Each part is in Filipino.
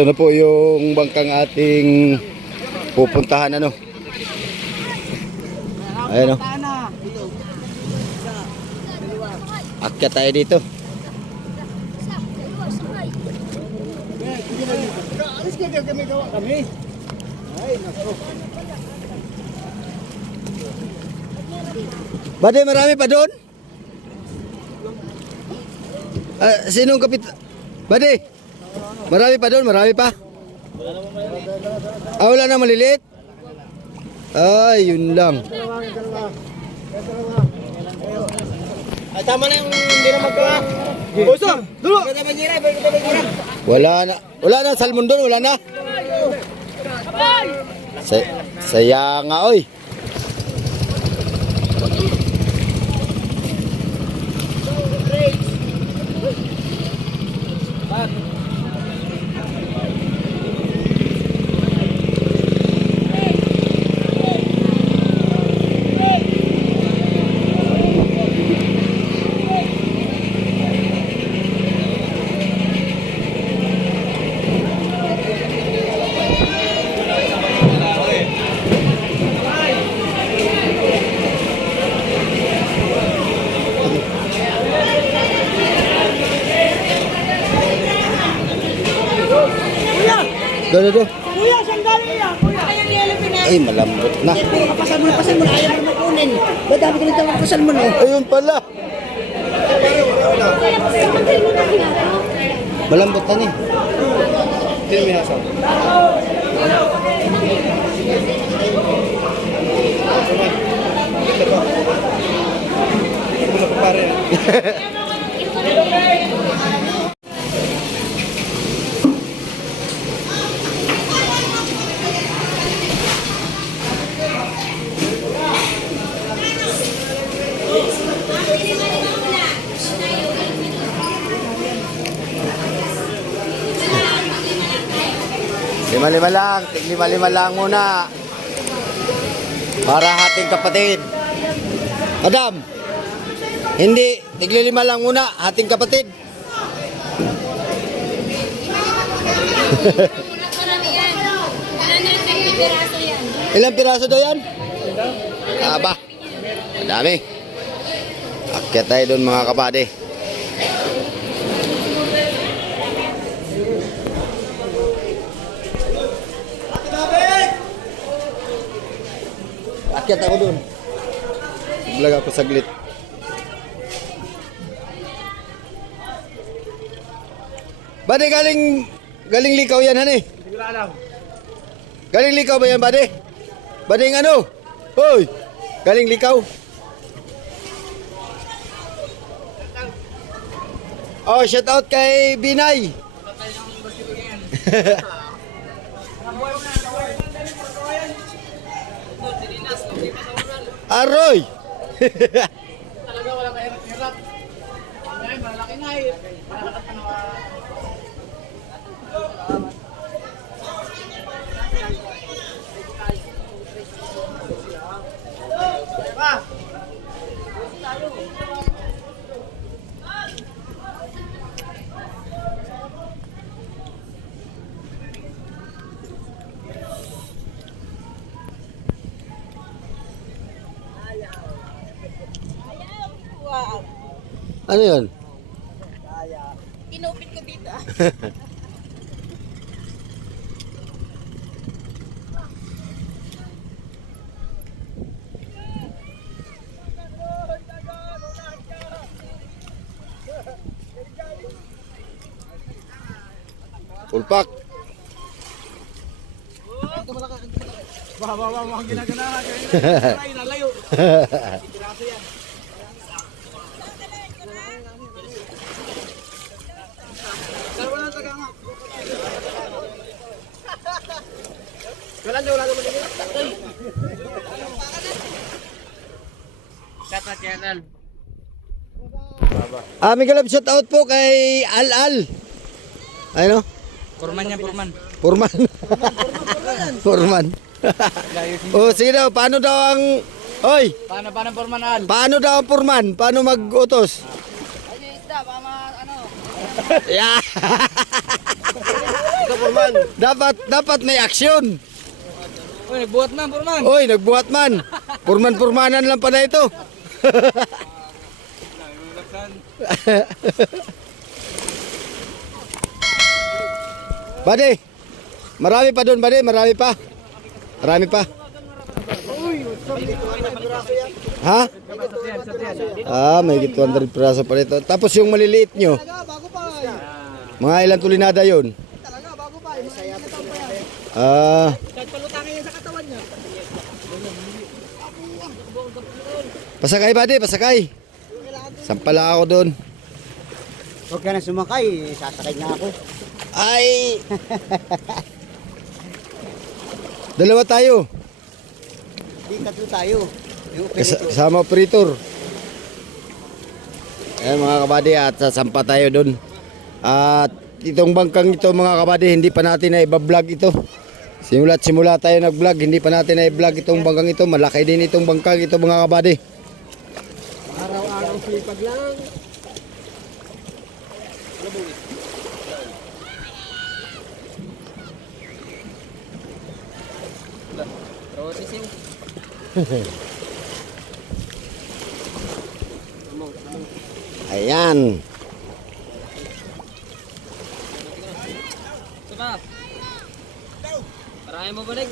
Ito na po yung bangkang ating pupuntahan ano. Ayan o. Akyat tayo dito. Bade, marami pa doon? Sinong kapit? Bade, marami pa doon? Marami pa? Wala na maliliit? Ay, yun lang. Ay, tama na yung hindi na magkawa. Boso, dulo! Wala na salmon doon, wala na. Saya nga, oy. Do. Kuya, saan galing yan? Kuya, kayang yelo pinay. Ay, malambot na. Pasal mo na. Ayaw mo makunin. Ba't dami ka nito pasal mo na? Ayun pala. Malambot na ni. Hindi may hasang. Ito pa. Ito na pa pare. Lima-lima lang. Tig-lima-lima lang muna. Para hating kapatid. Madam. Hindi. Tig-lima lang muna. Hating kapatid. Ilang piraso daw yan? Aba. Madami. Akyat tayo doon mga kapade. Akyat ako doon. Vlog ako saglit. Bade, galing likaw yan, hani? Hindi ko na alam. Galing likaw ba yan, bade? Bading ano? Hoy! Galing likaw? Oh, shout out kay Binay. Aroy! Talaga walang kahirap-hirap. Ngayon, malaki na eh. Malaki na Ano yun? Kinupit ko dito. Ulpak. Bawa ang ginaganahan. Ay, nalayo. Piraso yan. Dalawa na taga nga. Wala naman dito. Kata channel. May galap shout out po kay Al. Ano? Purman yan, purman. Purman. Purman. Oh, sige daw, paano daw ang... Oy! Paano purman al? Paano daw ang purman? Paano mag-utos? Ano yung isda? Baka ano? Yeah! Purman. Dapat may aksyon. Uy, buhat na, Purman. Oy, nagbuhat man. Purmanan lang pala ito. Buddy, marami pa doon, buddy. Marami pa. Ha? May 200 piraso pa rito. Tapos yung maliliit nyo, mga ilang tulinada yun? Pasakay, buddy, pasakay. Sampala ako doon. Huwag ka na sumakay, sasakay na ako. Ay! Dalawa tayo. Di tatlo tayo. Yung operator. Kasama operator. Ayan mga kabady, at sasampa tayo doon. At itong bangkang ito mga kabady, hindi pa natin na iba-vlog ito. Simula tayo nag-vlog, hindi pa natin na i-vlog itong bangkang ito. Malaki din itong bangkang ito mga kabady. Araw-araw sipag lang. Ayan. Diba? Parahin mo balik.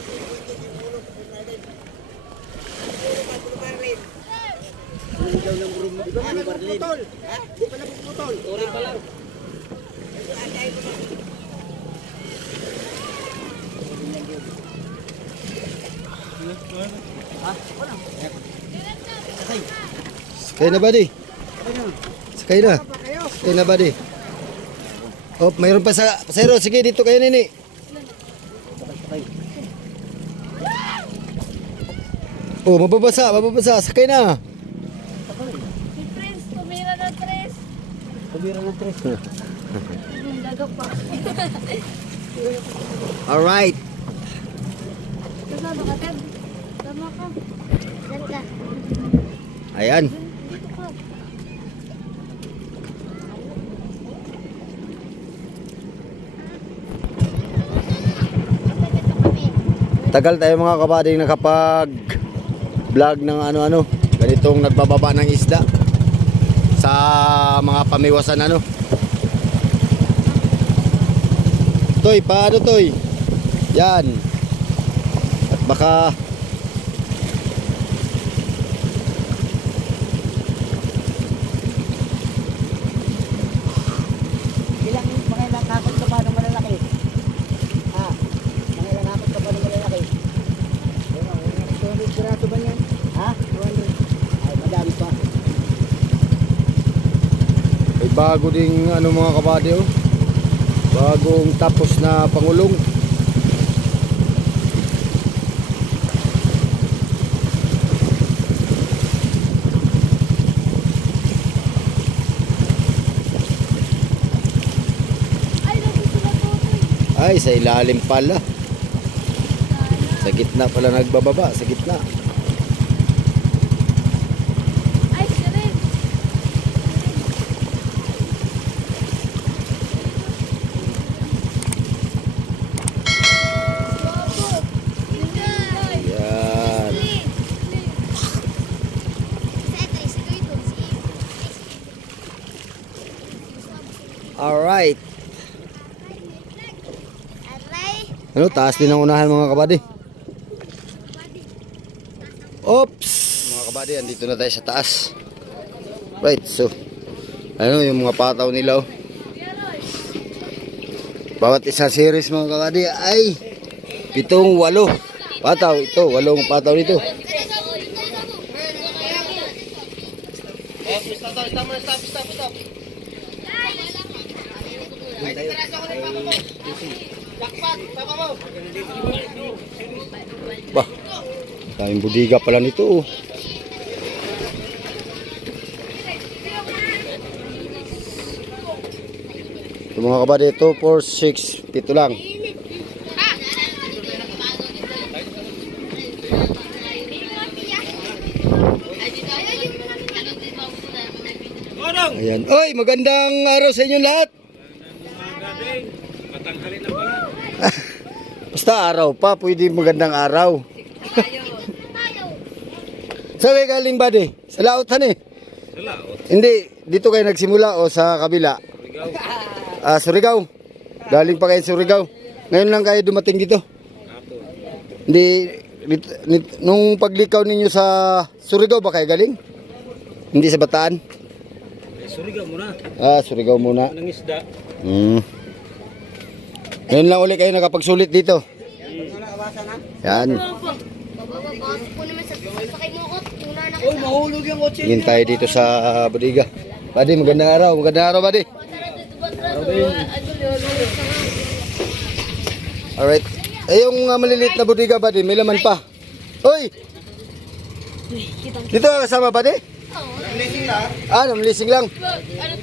Tuloy pa lang. Sakay na buddy. Sakay na buddy. Oh, mayroon pa sa pasero. Sige, dito kayo nini. Oh, mababasa. Sakay na. Tres, tumira na tres. Tumira ng tres. Gagap pa. All right. Kasama ka, Ted. Tama ka. Diyan ka. Ayan. Dito ka. Tagal tayo mga kabading nakapag vlog ng ano-ano. Ganitong nagbababa ng isda sa mga pamiwasan ano. Toy, paano Toy? Yan. At baka Mga ilang kakot ka ba ng malalaki? Ha? Mga ilang kakot ka ba ng malalaki? 200 piraso ba yan? Ha? 200. Ay, madami pa. may bago ding ano mga kabady oh. Bagong tapos na pangulong. Ay, nandito na po. Ay, sa ilalim pala. Sa gitna pala nagbababa, sa gitna. Ay, sirin. Wabo. Ingay. Yan. Alright. Ano, taas din ang unahan mga kabady. Oops! Mga kabady, andito na tayo sa taas. Right, so ano yung mga pataw nila oh. Bawat isa series mga kabady ay 7-8 pataw. Ito, 8 pataw nito. Stop. Bah, daming budiga pala nito oh. Ito mga kabady, 2, 4, 6, 7 lang. Ayan. Oy, magandang araw sa inyo lahat. Matanghalin na pala. Basta araw pa, pwede magandang araw. Sabi galing ba di? Sa lautan eh. Hindi, dito kayo nagsimula o sa kabila? Surigao. Galing pa kayo sa Surigao. Ngayon lang kayo dumating dito. Hindi, nung paglikaw ninyo sa Surigao ba kayo galing? Hindi sa Bataan? Surigao muna. Surigao muna. Nang isda. Ngayon lang ulit kayo nakapagsulit dito. Yan. Bababasok po naman sa sakay mo ko. Tuna na Uy, mahulog yung kotse. Ngayon tayo dito sa Bodega. Buddy, magandang araw. Magandang araw, buddy. Alright. Eh, yung maliliit na bodega, buddy, may laman pa. Hoy! Dito ka kasama, buddy? Namlising lang.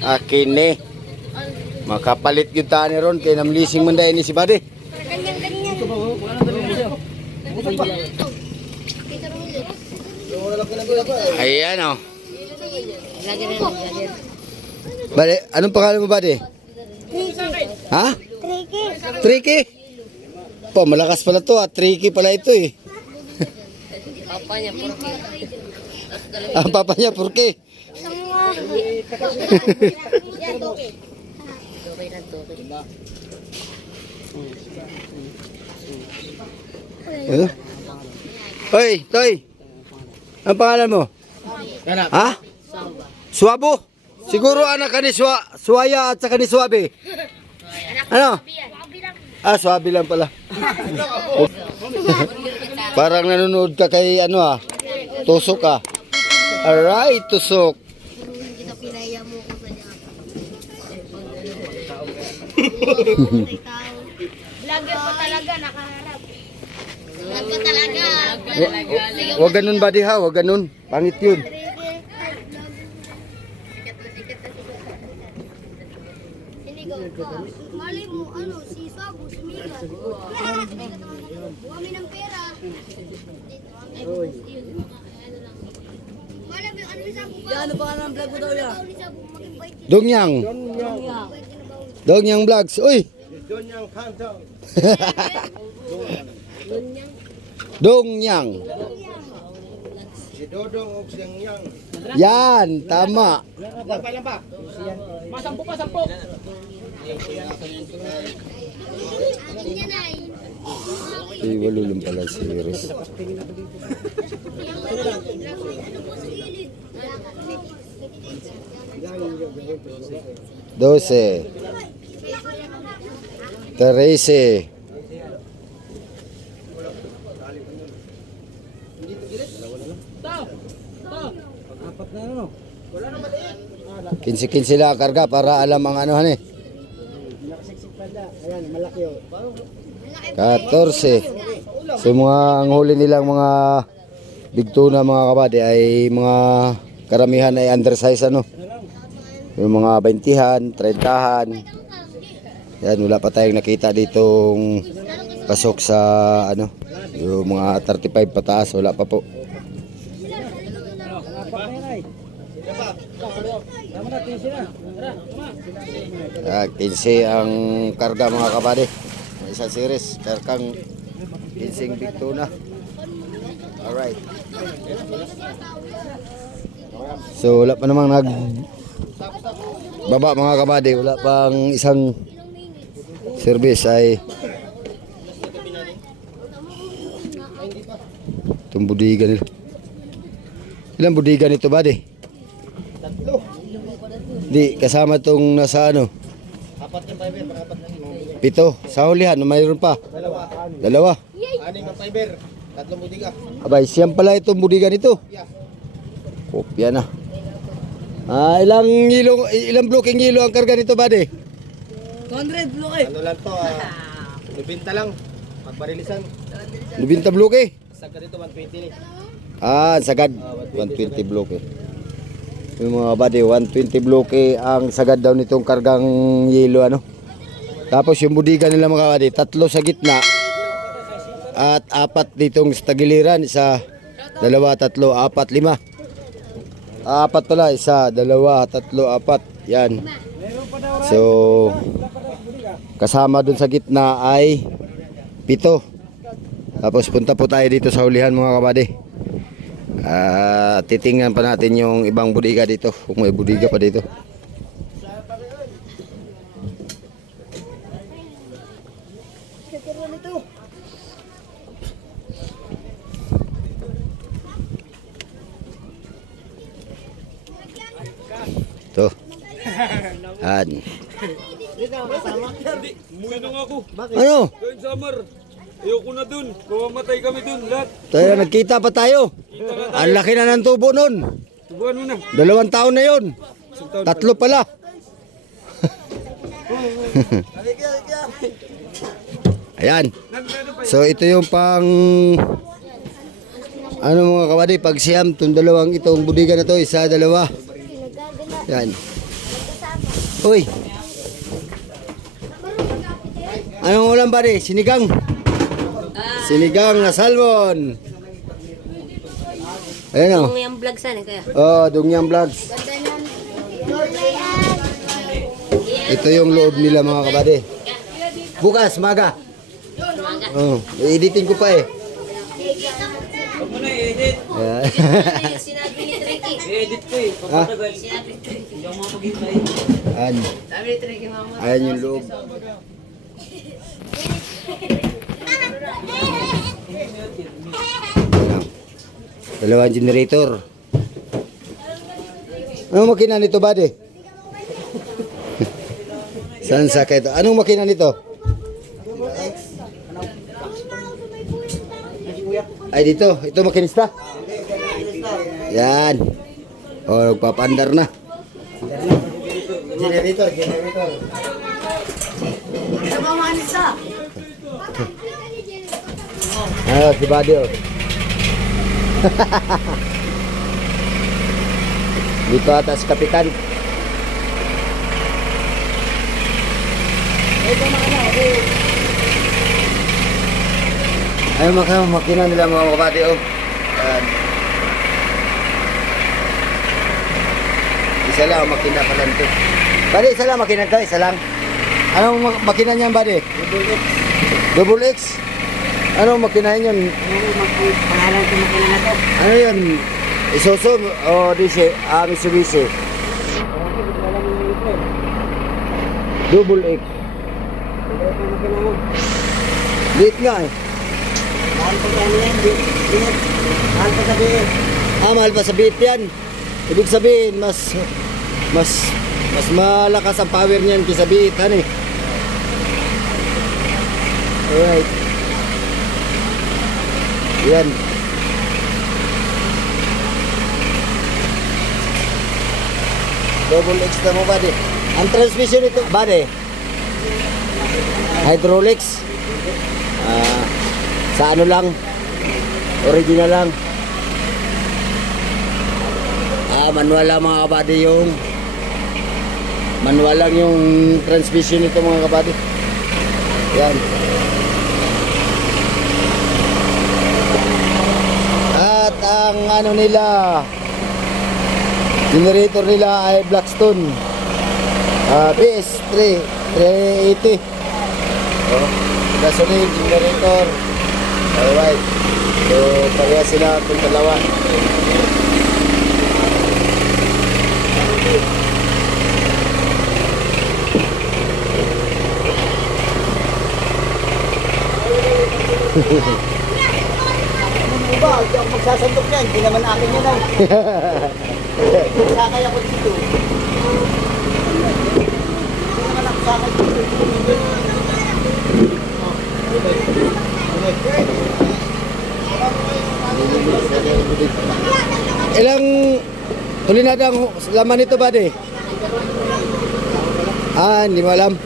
Akin eh. Makapalit yung tani ron, kaya namlising man dahil ni si buddy. Ganyan. Ayan o. Buddy, anong pangalan mo, buddy? Ha? Tricky. Po, malakas pala to, tricky pala ito eh. Papa niya, purke. Hoy, Toy. Ang pangalan mo? Ha? Suwabo? Siguro anak ka ni Suwaya at saka ni Suwabe. Ano? Suwabe lang pala. Parang nanonood ka kay Tusok ka. Alright, Tusok. Vlogger pa talaga, nakaharap. Vlogger talaga. Wag ganun, buddy ha, wag ganun. Pangit yun. Sinigaw ka. Mali mo, si Sabo, sumigat. Buwami ng pera. Mali mo, ni Sabo ba? Ano pa ang vlog mo daw yan? Ni Sabo, mag-invite. Dongyang. Dongyang Vlogs. Uy! Dongyang. Si Dodong o siyang yang. Yan, tama. Lampa. Masampo pa, sampo. Yan ay. Walo lang pala si Iris. Dose. 13. Apat na ano? 15 lang karga para alam ang anuhan eh. Nakasiksik pala. Ayan, malaki oh. 14. So mga ang huli nilang mga big tuna mga kabady ay mga karamihan ay undersize ano. Yung mga 20-han, 30-han. Yan, wala pa tayong nakita ditong pasok sa ano, yung mga 35 pataas, wala pa po. Apat na yan ay. Tama na, 15 na. 15 ang karga mga kabady. Isang series, karkang 15 big tuna. Alright. So wala pa namang baba mga kabady, wala pang isang service ay itong budiga nila. Ilang budiga nito buddy? 3. Di, kasama tong nasa ano? 7. Sa hulihan, mayroon pa? 2. 6 ang fiber. 3 budiga. Abay, siyam pala itong budiga nito. Kopya na. Ilang blocking hilo ang karga nito, buddy? 200 look eh. Ano lang to, 90 lang. Pagbarilisan. 90 bloke? Sagka dito 120 eh. Sagad. 120 bloke. Yung mga buddy, 120 bloke ang sagad daw nitong kargang yelo ano. Tapos yung budiga nila mga buddy, 3 sa gitna at 4 ditong sa tagiliran, 1, 2, 3, 4, 5. 4 pala, 1, 2, 3, 4. Yan. So kasama dun sa gitna ay 7. Tapos punta po tayo dito sa hulihan mga kabady. Titingnan pa natin yung ibang budiga dito, kung may budiga pa dito. Ito. Yan. Umuwi na nga ako. Ano? Kain summer. Ayoko na dun. Mamamatay kami dun. Lahat. Tayo, nagkita pa tayo. Ang laki na ng tubo nun. Subuhan mo na. 2 taon na yun. 3 pala. Ayan. So ito yung pang ano mga kabady, pag siyam, itong budiga na to, 1, 2. Yan. Uy. Anong ulam ba di? Sinigang. Sinigang na salmon. Ayan o. Yung vlog sana kaya. Oh, Dungyang Vlogs. Ito yung loob nila mga kabady. Bukas, maga. Oh, i-editin ko pa eh. Huwag mo na i-edit. Ayan. Sinabi ni Tricky. I-edit ko eh. Ah, Sinabi ni Tricky. Hindi ako makapag-hintay. ayan. Sabi ni Tricky, mama. Ayan yung loob. Ayan. 2 generator. Anong makina nito, buddy? Saan sa ito? Anong makina nito? Ay, dito. Ito makinista. Yan. O, nagpapandar na. Generator. Ah, si buddy, oh. Dito atas kapitan. Ay, makina nila mga kabady, oh. Ayan. Isa lang ang makina pa lang ito. Bali, isa lang makina ito, isa lang. Anong makina niyan, bali? Double X. Anong makina yun? Pangalan ko makina na to. Ano yun? Isuzu o Mitsubishi? Double X. Liit nga eh. Mahal pa ano yan, mahal pa sabihin. Mahal pa sa beat yan. Ibig sabihin, mas malakas ang power niyan kaysa beat, ano eh. Alright. Yan. Double X na mo, buddy. Ang transmission nito, buddy, hydraulics. Sa ano lang, original lang. Manual lang mga kabady, yung manual lang yung transmission nito mga kabady. Yan. At ang ano nila, generator nila ay Blackstone BS3 380. Gasoline generator. Alright. So, pareha sila itong dalawa. Ano ba? Hindi ako magsasandok yan. Hindi naman akin yan ay. Sakay ako dito. Hindi naman ako sakay dito. Ilang tulinadang laman nito, buddy? Hindi mo alam.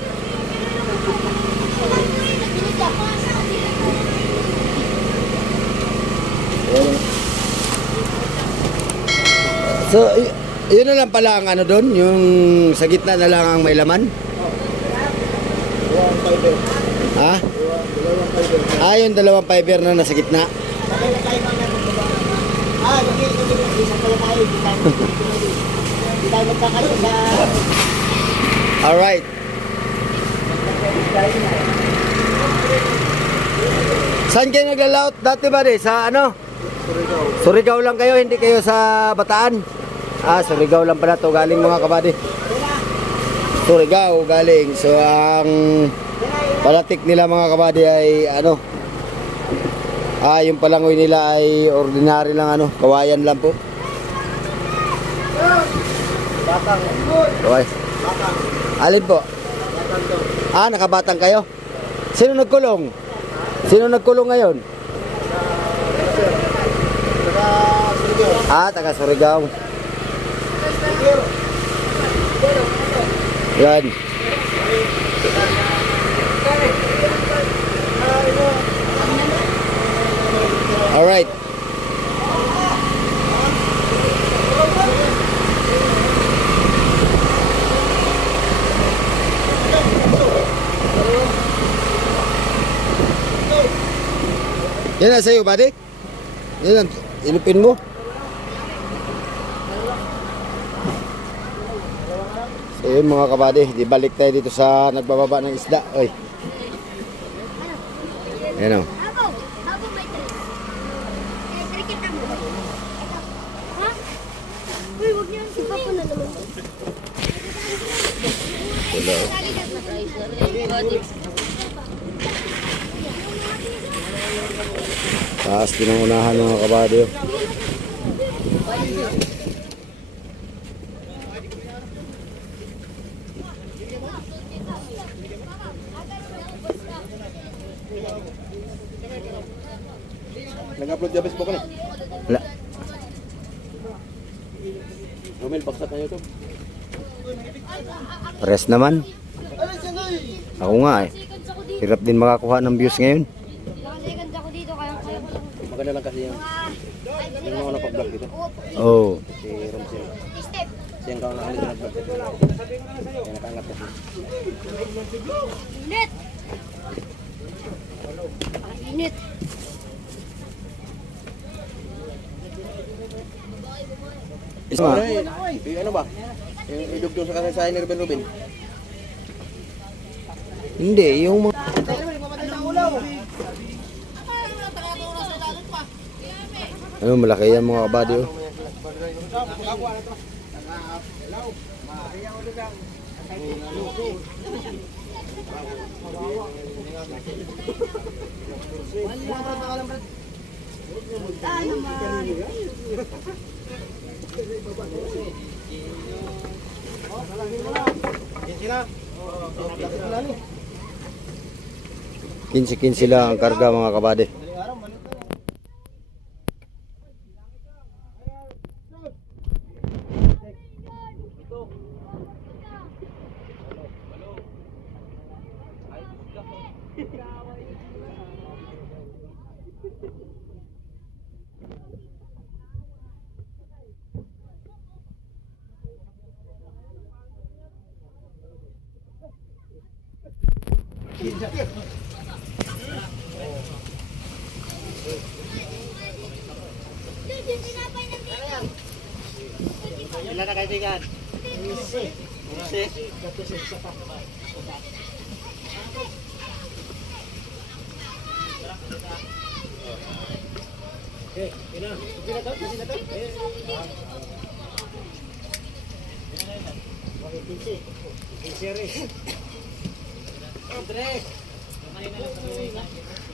So, yun na lang pala ang ano doon, yung sa gitna na lang ang may laman. Ha? Yung 2 fiber na nasa gitna. Isang pala tayo. Hindi tayo magkakaroon sa... Alright. Saan kayo naglalaot dati ba sa ano? Surigao lang kayo, hindi kayo sa Bataan? Ah, Surigao lang pala to galing mga kabady. Surigao galing. So ang palatik nila mga kabady ay ano? Yung palangoy nila ay ordinary lang ano, kawayan lang po. Batang. Okay. Alin po? Nakabatang kayo? Sino nagkulong? Sino nagkulong ngayon? Taga Surigao. Yan. Alright. Yan na sa'yo, buddy. Yan, ilupin mo. So yun mga kabady, di balik tayo dito sa nagbababa ng isda. Oy. Yan o. Habo may tres. Trikit mo. Ha? Uy, wag niyo. Si Papa na naman. Taas din ang unahan mga kabady. Nag-upload sa Facebook na. Wala. Romel, baksak na YouTube. Pares naman. Ako nga eh. Hirap din makakuha ng views ngayon. Nakaseconds ako dito, kaya ko lang. Maganda lang kasi yung mga napag-vlog dito. Oh. Si Romsel. Step. Siyang kaon na kalit na vlog dito. Kaya nakaangat kasi. Init. Init. Isma. Ano ba? Yung idugtong sa kasaysayan ni Ruben Ruben. Hindi, yung mga... Ano, malaki yan mga kabady oh. Kinsi lang ang karga mga kabady. Ilan na kaibigan?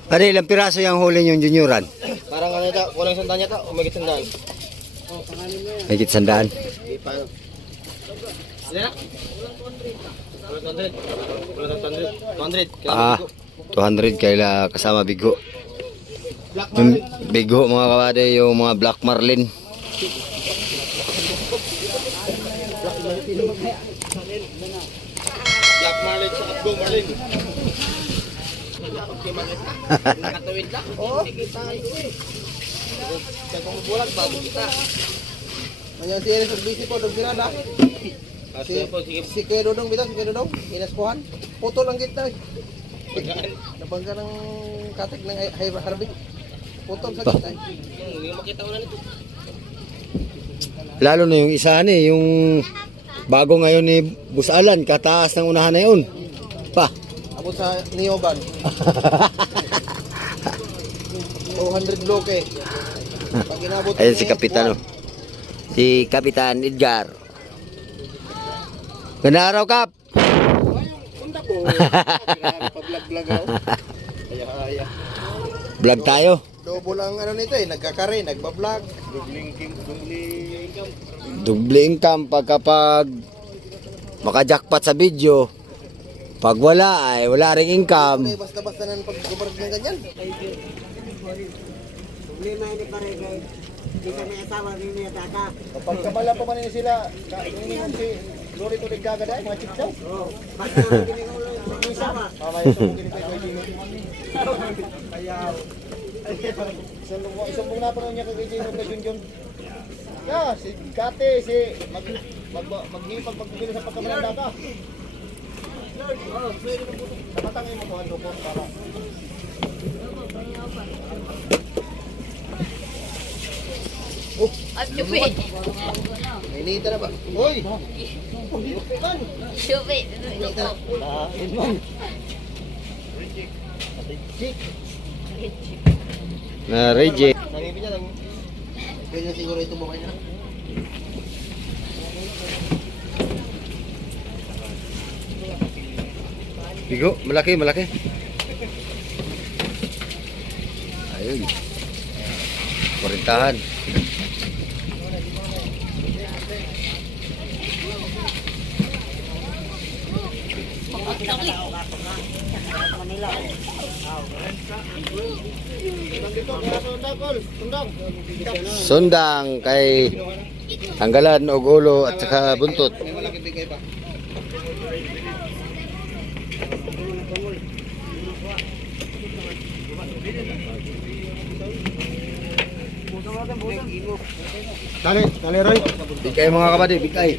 Ano, ilang piraso yung huli yung junioran? Parang ano ito, walang sandaan niya ito, umagit sandaan. Higit 100. Di pa. Sila na? Walang 200. Walang 200. 200. 200 kaila kasama bigo. Yung bigo mga kabady, yung mga black marlin. Black Marlin sa Abdo Marlin. Nakatawid lang. Oo. Kaya kung bulag, bago kita. Manyan si Eres Orbisi po, Dogdirada. Si Kuya Dodong bitaw, si Kuya Dodong. Inaspuhan. Puto lang kita. Nabangga ng katik ng Harvey. Putol sa kita. Hindi makita ko na nito. Lalo na yung isa yung bago ngayon ni Bus Alan, kataas ng unahan na yun. Pa. Ako sa Nioban. 200 bloke. Pag inabot Ayan ni si Kapitan, oh. Si Kapitan Edgar. Ganda araw, Kap. Punta ko. Pa-vlog-vlog ako. Aya-aya. Vlog tayo. Double ang ano nito eh, nagkakare, nagba-vlog. Double income pagkapag maka-jackpot sa video. Pag wala ay wala ring income. Hindi, basta-basta na pag-gubarag ng ganyan. Problema ini pare kay di sa may asawa ni niya tata. Kapag kamala pa man sila, kainin si Lori to Ligdaga dahil, mga chicks daw. Oh, basta giningulo ni asawa. Mamaya sa mga ginito ko dito. Kaya, isumbong na pa rin niya kay Gino kay Junjun. Ya, si Kate, si maghipag pagbibili sa pagkamalanda ka. Napatangin mo ko ang dokor para. At stupid. Inita na ba? Hoy! Stupid. Na reject. Nangipin niya lang. Kaya siguro ito mo kanya. Bigo, malaki, malaki. Ayun. Kurintahan. Sundang kay tanggalan og ulo at saka buntot. May malaki bigay pa. Tali Roy. Bigay mga kapatid, bigay.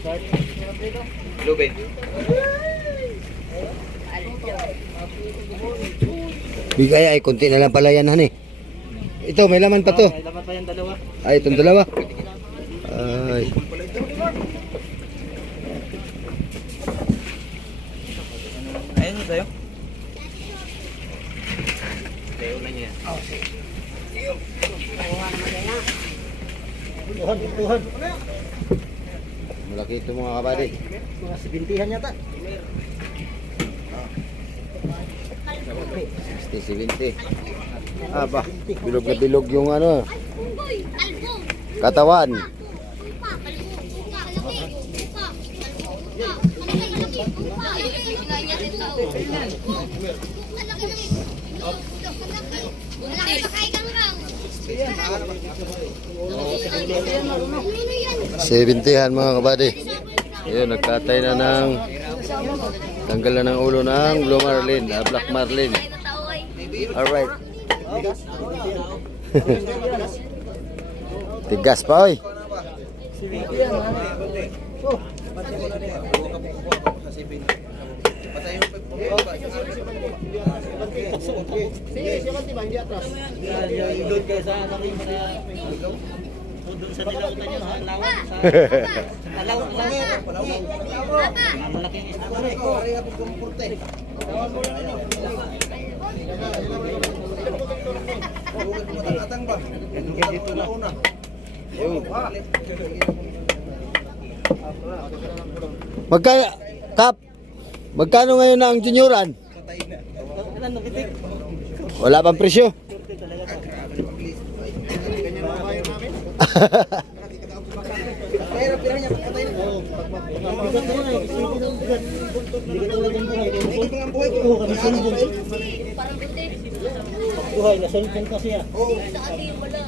Lubin. Bigay ay konti na lang pala yan, honey. Ito, may laman pa to. May laman pa yung dalawa. Ay, itong dalawa. Ay. Ayun mo sa'yo. Tuhan. Malaki ito mga kapatid. Mga 70-han yata. 60-70. Aba, bilog na bilog yung ano. Katawan. Sebintihan mga kabady. Ayun, nagkatay na ng tanggal na ng ulo ng Blue Marlin, Black Marlin. Alright. Tigas pa oy. Doon kayo sa akin sa doon sa nilautan niyo sa lawak sa lawak malaking isda ko. Magkano Kap? Magkano ngayon ang junioran? Wala pang presyo. Buhay na sulpon kasi ah.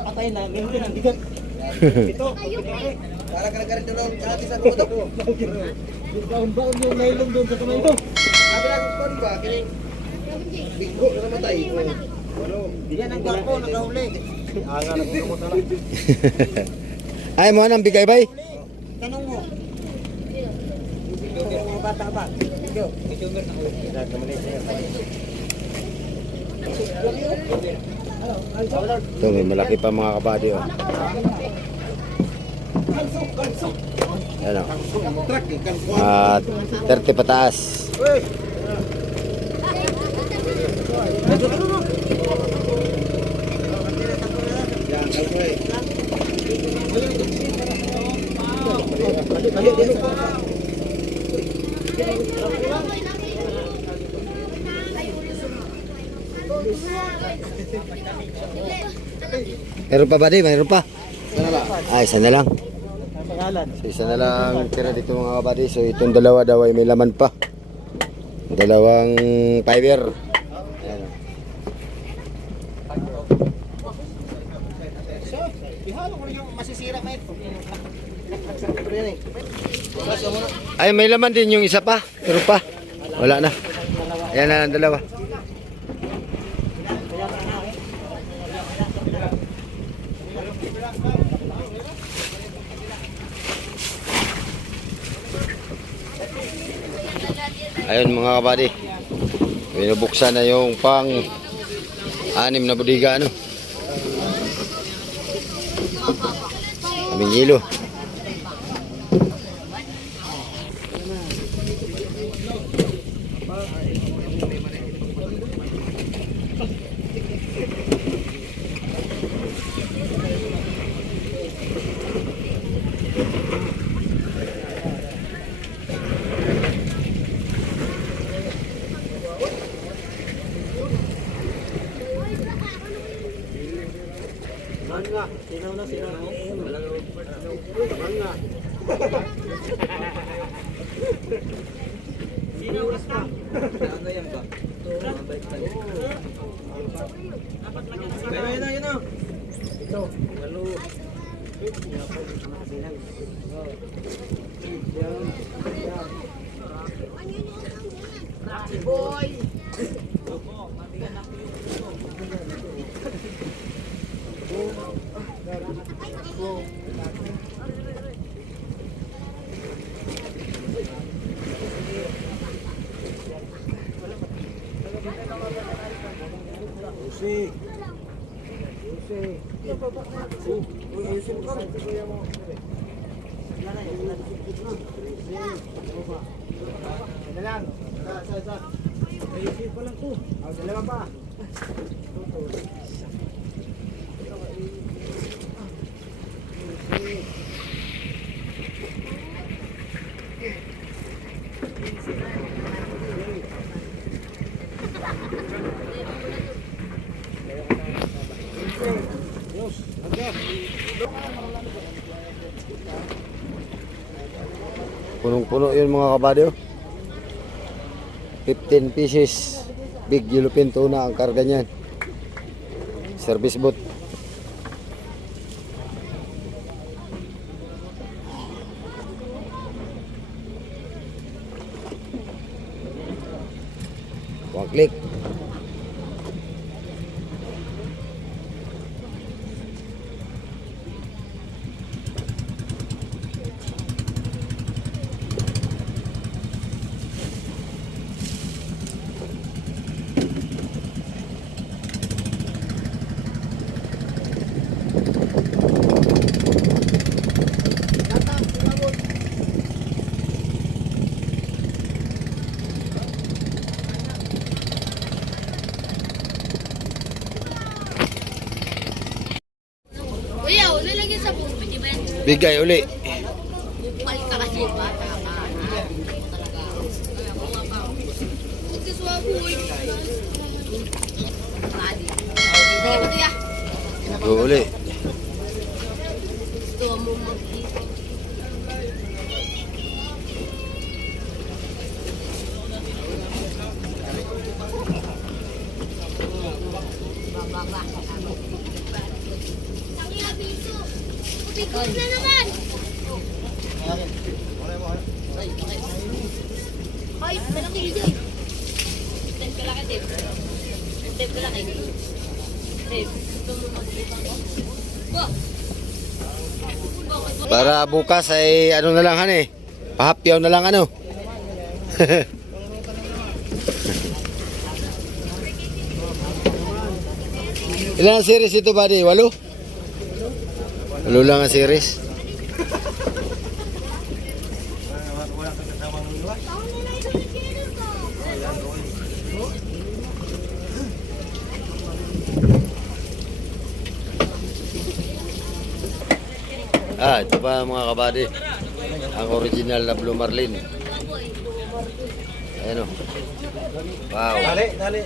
Patay na, ganun din ang bigat. Ito. Para kalagarin doon dati sa tuto. Baon-baon yung nailong doon sa kamay ko. Sabi lang ko ba kini bigo na namatay. Yan ang gwapo, nakahuli. Anga na ko mo Ay mo nang bigay bay. Tanong mo. Mga bata ba? Video. Ito may malaki pa mga kabady oh. Ano? At 30 pataas. Meron pa ba di? Meron pa? Sana lang. Ay, isa na lang. Pangalan. So, isa na lang tira dito mga kabady. So itong dalawa daw ay may laman pa. Dalawang fiber. Ayan. Ihalo ko yung masisira na ito. Ay, may laman din yung isa pa. Meron pa. Wala na. Ayan na ang dalawa. Ayun mga kabady. Binubuksan na yung pang 6 na budiga ano. Aming hilo. Sinaw na. Punong-puno yun mga kabady. 15 pieces big yellowfin tuna ang karga niyan. Service boat. One click. Kuya, ulo lagi sa buong. Di ba yan? Bigay uli. Balik ka kasi bata ka. Talaga. Magkaswabo eh. Bali. Hindi ka tuya. Uli. Gusto mo mag-isip. Pikot na naman! Ay, malaki yun eh. Time ka laki, Dave. Time ka laki. Dave, gusto mo mag-ibang ko? Ba? Para bukas ay ano na lang han eh. Pahapyaw na lang ano. Ilan ang series ito buddy? 8? 8 lang ang series. Ito pa mga kabady. Ang original na Blue Marlin. Ayan o. Wow. Dali, dali.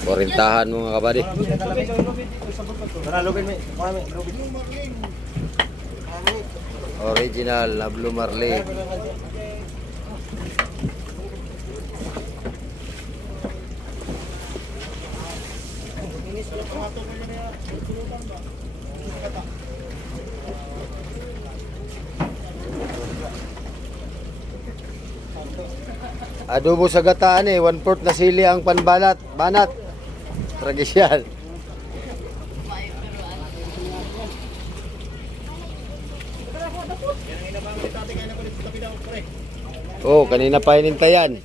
Kurintahan mga kabady. Manalugin mi. Kuha mi. Original na Blue Marlin. Adobo sa gataan eh, 1/4 na sili ang panbanat, banat. Tradisyal. Oh, kanina pa hinintayan.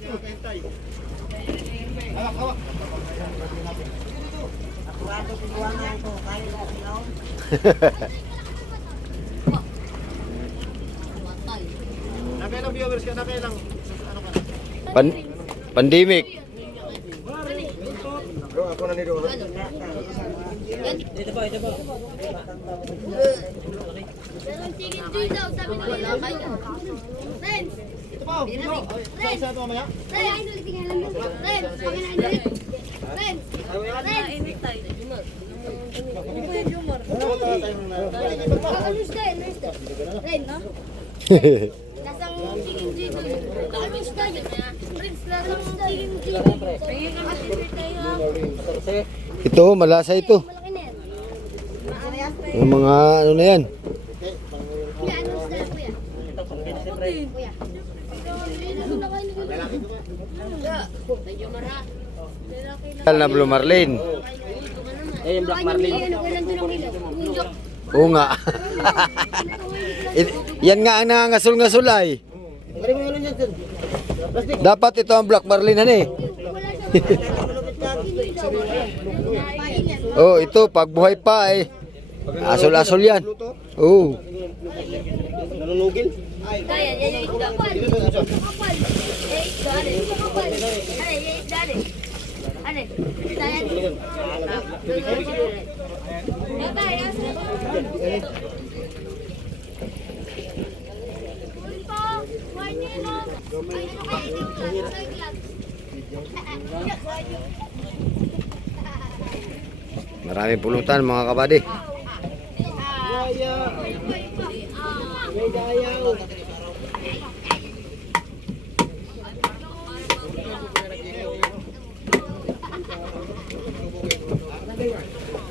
Nakailang viewers ka, nakailang Pandemic. Bro, ako na nito. Meron tingin dito, sabi ng lalaki. Ren! Ito pa. Isa ito mamaya. Ren! Ay, nalitingan lang doon. Ren! Ren! Ren! Alis ka, alis ka. Ren, no? Lasang tingin dito. Alis ka, Ren, lasang tingin dito. Alis tayo. Ito, malasa ito. Malaki na yan. Yung mga ano na yan. Kuya, ano sa kuya? Kuya. Medyo mara. Na Blue Marlin. Yung Black Marlin. Oo nga. Yan nga ang nangangasol-ngasol ay. Dapat ito ang Black Marlin han eh. Oh, ito pag buhay pa eh. Asol-asol yan. Oh. Nanunugin? Kaya, yan yung kapal. Kapal. Eh, dali. Kapal. Ano, yan dali. Ano, dali. Maraming pulutan mga kabady.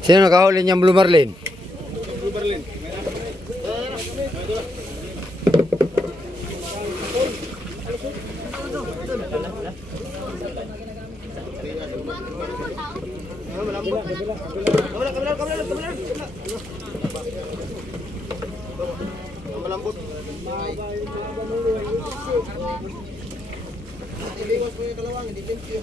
Sino nakahuli niyang Blue Marlin? Malambot. Ibiwas mo yung kalawang, hindi limpyo.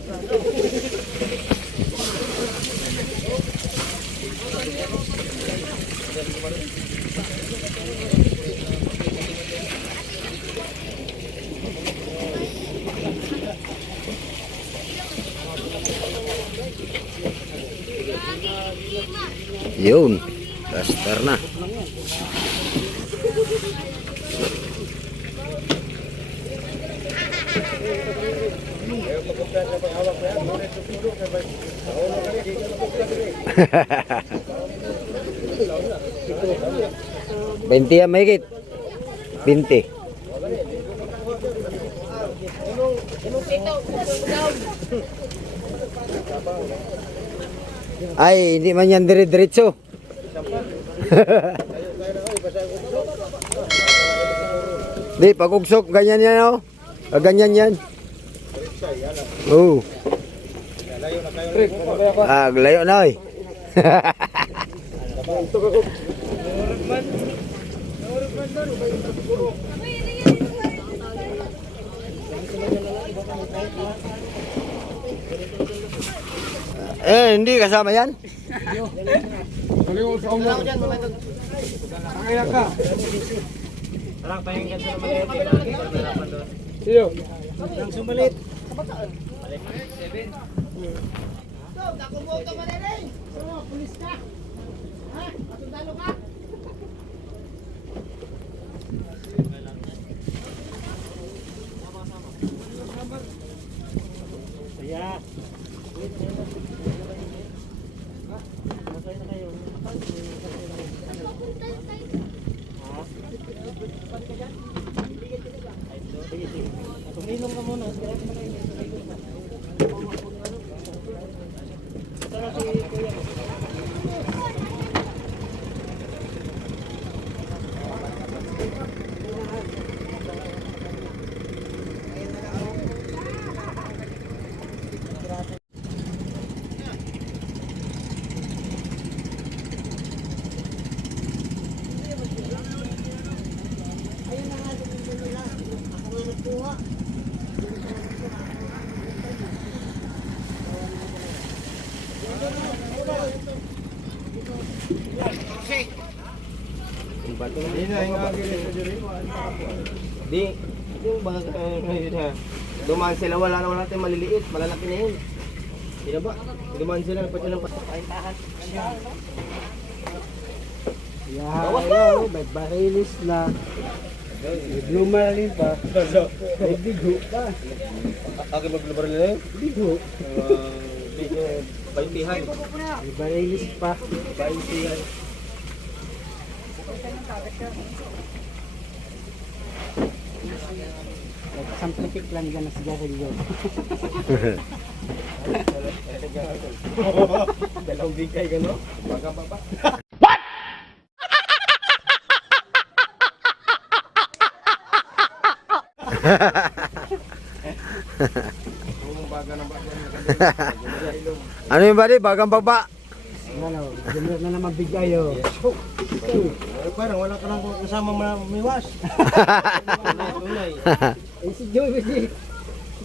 Yun. Plaster na. Binti yan mahigit. Binti. Ay, hindi man yan dire-diretso. Di, pag ugsok, ganyan yan oh. Ganyan yan. Oo. Ah, layo na oy. Hindi kasama yan. Sino? Ang sumalit. Kaya. Masaya na kayo. Tumilong ka muna. Tara si Kuya. Di, yung mga dumaan sila, wala tayong maliliit, malalaki na yun. Di na ba? Dumaan sila, nagpatya ng patahan. Ayaw, may barilis na. May bloomer rin pa. May bigo pa. Akin maglubar nila yun? Bigo. Bigo, baintihan. May barilis pa. Baintihan. Nagsamplikik lang dyan na sigarilyo. Dalawang bigay ka, no? Baga pa pa. Ano yung buddy? Bagang baba. Ano, junior na naman bigayo. Parang wala ka nang kasama miwas. Eh si Joey, si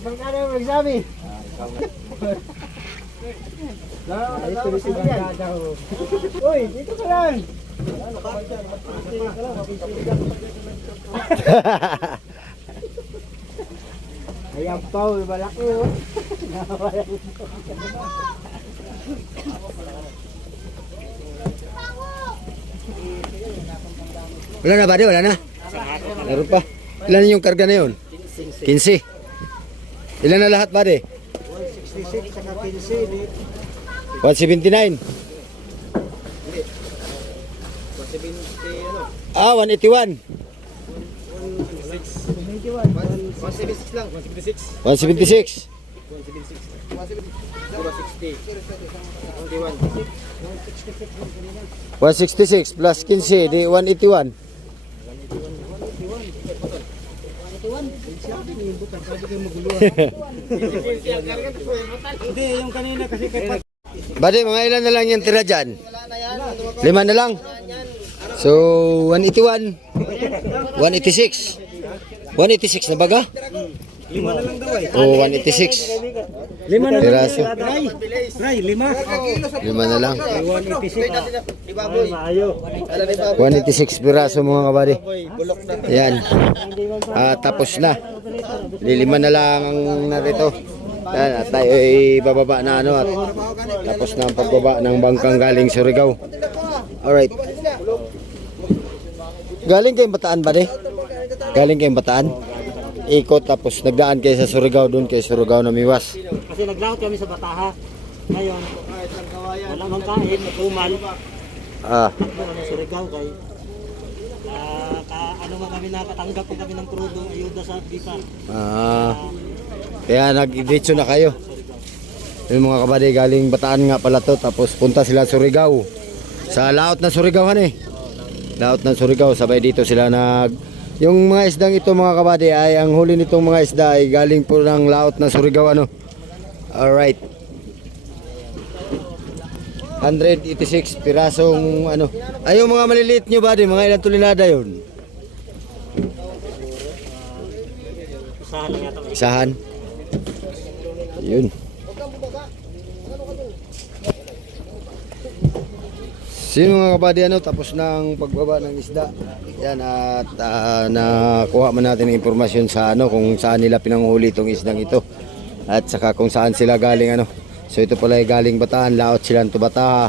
Bangkara magsabi. Ay, ito si Bangkara. Uy, dito ka lang. Ayan pa, malaki oh. Wala na buddy, wala na. Meron pa. Ilan yung karga na yun? 15. Ilan na lahat buddy? 166 saka 15 di. 179. Ah, 181. 176 lang, 176. 176. 166 plus 15 di 181. Hindi, yung kanina kasi kapag Bade, mga ilan na lang yung tira dyan? 5 na lang. So, 181. 186. 186 na baga? 5 na lang daw eh. O, 186. 5 na lang. Piraso. Ray, 5. 5 na lang. 186. Ay, maayo. 186 piraso mga kabady. Yan. Tapos na. Lilima na lang ang narito. Yan, at tayo ay bababa na ano at tapos na ang pagbaba ng bangkang galing Surigao. Alright. Galing kayong Bataan ba de? Galing kayong Bataan? Ikot tapos nagdaan kayo sa Surigao doon kay Surigao na Miwas. Kasi naglakot kami sa Bataha. Ngayon, wala mang kain, tumal. Takbo kami sa Surigao kay ano nga kami nakatanggap po kami ng krudo ayuda sa BIPA. Kaya nag-diretso na kayo. Yung mga kabady galing Bataan nga pala to tapos punta sila Surigao. Sa laot na Surigao han eh. Laot ng Surigao sabay dito sila yung mga isdang ito mga kabady ay ang huli nitong mga isda ay galing po ng laot ng Surigao ano. Alright. 186 pirasong ano. Ay yung mga maliliit nyo buddy, mga ilang tulinada yun? Isahan lang yata. Isahan. Yun. Sino mga kabady, tapos ng pagbaba ng isda. Yan, at nakuha man natin ng impormasyon sa kung saan nila pinanghuli itong isdang ito. At saka kung saan sila galing So ito pala ay galing Batahan, laot sila ng Tubataha.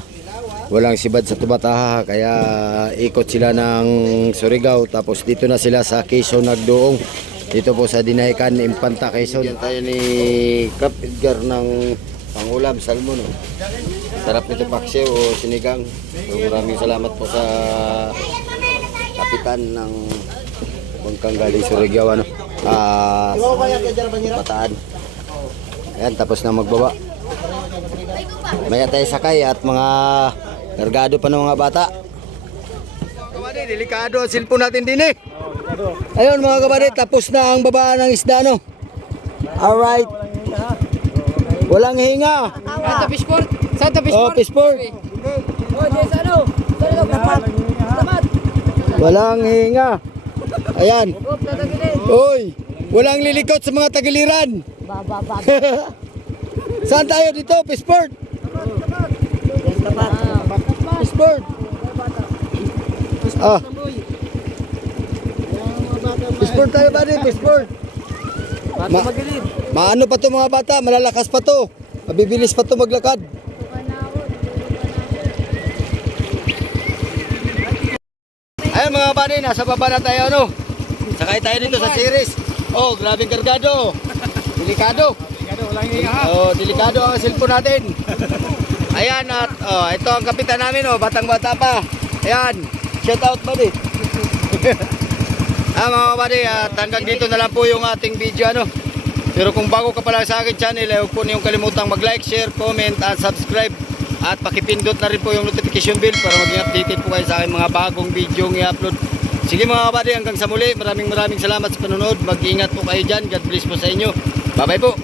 Walang sibad sa Tubataha, kaya ikot sila ng Surigao. Tapos dito na sila sa Quezon nagdoong. Dito po sa Dinahican, Impanta, Quezon. Yan tayo ni Kap Edgar ng pangulam, salmon. Sarap nito paksiw o sinigang. So, maraming salamat po sa kapitan ng Bangkang galing Surigao, Bataan. Ayan, tapos na magbaba. Maya tayo sakay at mga kargado pa ng mga bata. Kabady, delikado ang cellphone natin din Ayun mga kabady, tapos na ang baba ng isda Alright. Walang hinga. Santa Fishport. Santa Oh, Fishport. Walang hinga. Ayan. Uy, walang lilikot sa mga tagiliran. Saan tayo dito? Fishport. Fishport. Fishport tayo ba rin? Fishport. Maano pa to mga bata? Malalakas pa to. Mabibilis pa to maglakad. Ayun mga buddy, nasa baba na tayo Sakay tayo dito sa series. Oh, grabing kargado. Delikado. Delikado ang cellphone natin. Ayan at ito ang kapitan namin batang-bata pa. Ayan, shout out buddy. Mga buddy, at hanggang dito na lang po yung ating video Pero kung bago ka pa lang sa akin channel, huwag po niyong kalimutang mag-like, share, comment at subscribe. At pakipindot na rin po yung notification bell para maging updated po kayo sa aking mga bagong video ng i-upload. Sige mga kabady, hanggang sa muli. Maraming salamat sa panonood. Mag-ingat po kayo dyan. God bless po sa inyo. Bye bye po.